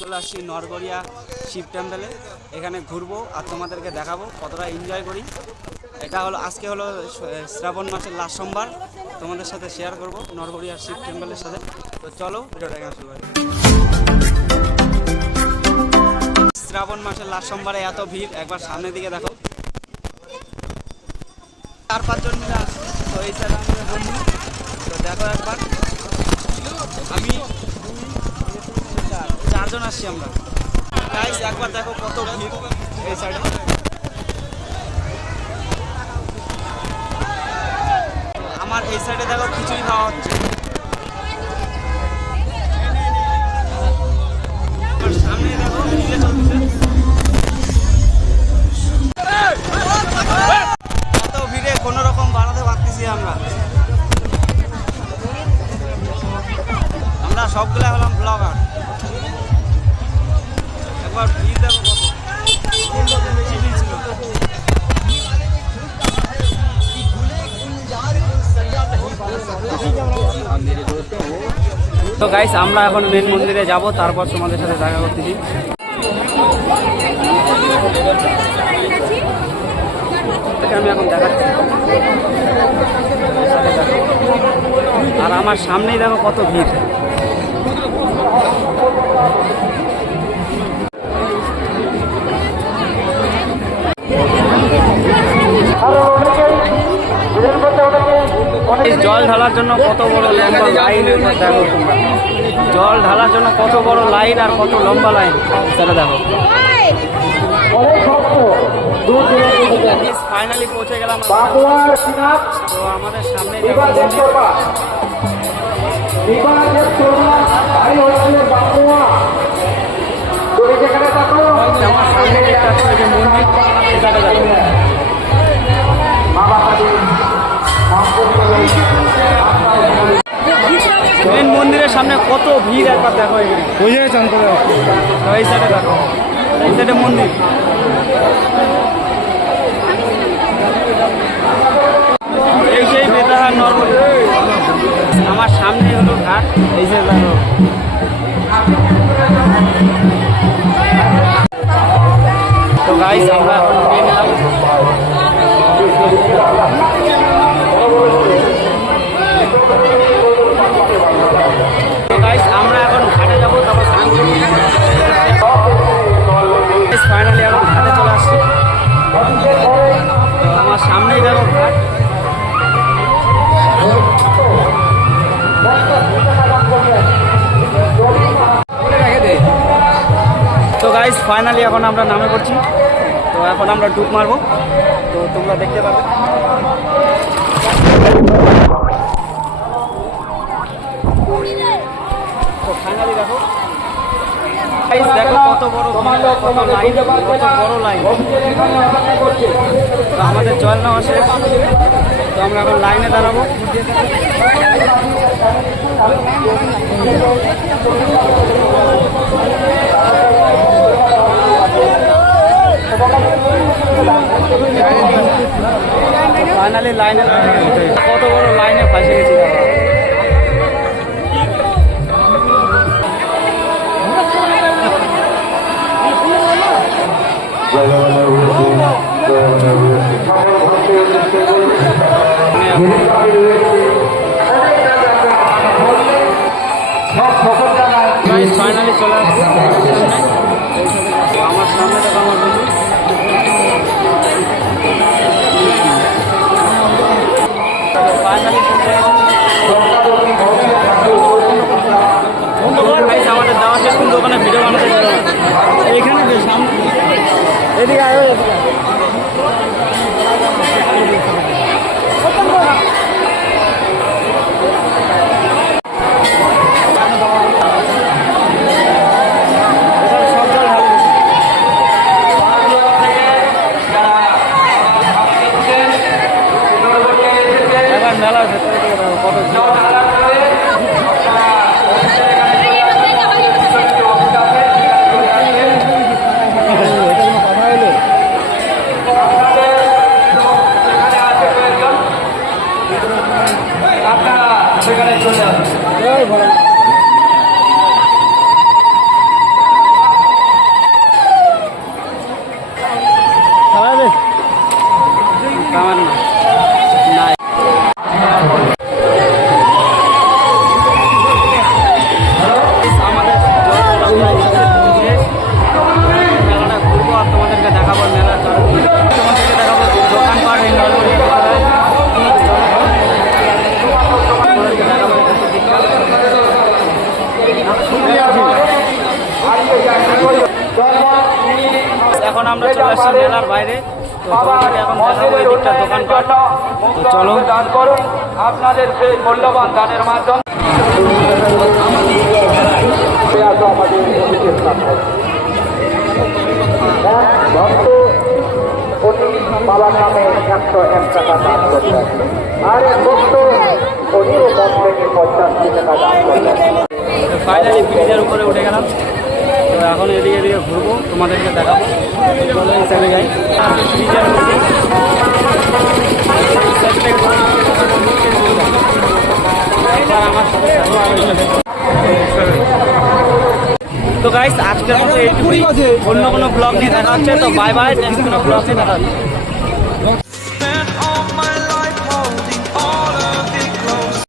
চলে আসছি নরগড়িয়া শিব টেম্পেলে। এখানে ঘুরবো আর তোমাদেরকে দেখাবো কতটা এনজয় করি। এটা হলো, আজকে হলো শ্রাবণ মাসের লাস্ট সোমবার। তোমাদের সাথে শেয়ার করব নরগড়িয়া শিব টেম্পেলের সাথে। তো চলো, ভিডিওটা এখানে শুরু শ্রাবণ মাসের লাস্ট সোমবারে এত ভিড়, একবার সামনের দিকে দেখো। চার পাঁচজন মিলে আসছে, তো এই সাইডে আমাদের বন্ধু। তো দেখো একবার আমি দুই, তিন, চার, চারজন আসছি আমরা। একবার দেখো কত ভিড় এই সাইডে আমার এই সাইডে দেখো খিচুড়ি খাওয়া হচ্ছে। সামনে দেখো কোনো রকম পারতেছি আমরা। সবগুলা হলাম ব্লগার তো গাইস আমরা এখন মেন মন্দিরে যাব, তারপর তোমাদের সাথে দেখা করতে দিই আমি এখন দেখাচ্ছি। আর আমার সামনেই দেখো কত ভিড়। ঢালার জন্য কত বড় লম্বা লাইন দেখো তোমরা জল ঢালার জন্য কত বড় লাইন আর কত লম্বা লাইন সেটা দেখো। ফাইনালি পৌঁছে গেলাম তো আমাদের সামনে আমার সামনে দেখতে পাচ্ছ যে মন্দির। দেখো। মেন সামনে কত ভিড় একবার দেখো এখানে ওই জায়গায় চান করে। এই সাইডে দেখো এই সাইডে মন্দির। এই সেই বেতাহার নর্মাল আমার সামনে হলো ঘাট এই যে দেখো। তো গাইস আমরা আমার সামনেই দেখো তো গাইস ফাইনালি এখন আমরা নামে পড়ছি। তো এখন আমরা ডুব মারবো। তো তোমরা দেখতে পাবে। তো ফাইনালি দেখো। দেখো কত বড় কত বড় লাইন তো আমাদের জল নেওয়া শেষ তো আমরা এখন লাইনে দাঁড়াবো ফাইনালি লাইনে। কত বড় লাইনে ফাঁসে গেছি বাবা। গাইস ফাইনালি চলে আসছে। আমার সামনে দেখো আমার বন্ধু। ফাইনালি গেছি ধন্যবাদ গাইস আমাদের দেওয়া শেষ কিন্তু ওখানে ভিডিও বানাতে এখানে এদিকে আয়। ya তো এখন দেখাবো এই দিকটা দোকানপাট তো চলো। দান করুন আপনাদের সেই মূল্যবান দানের মাধ্যমে। নামে একশো এক টাকা দান করলেন আর ভক্ত উনিও থেকে পঞ্চাশটি টাকা দান করলেন ফাইনালি ব্রিজের উপরে উঠে গেলাম। এখন এদিকে এদিকে ঘুরবো, তোমাদেরকে দেখাবো। তো গাইস আজকের মতো এইটুকুই। অন্য কোনো ব্লগ নিয়ে দেখা হচ্ছে, তো বাই বাই নেক্সট কোনো ব্লগ নিয়ে দেখা হচ্ছে।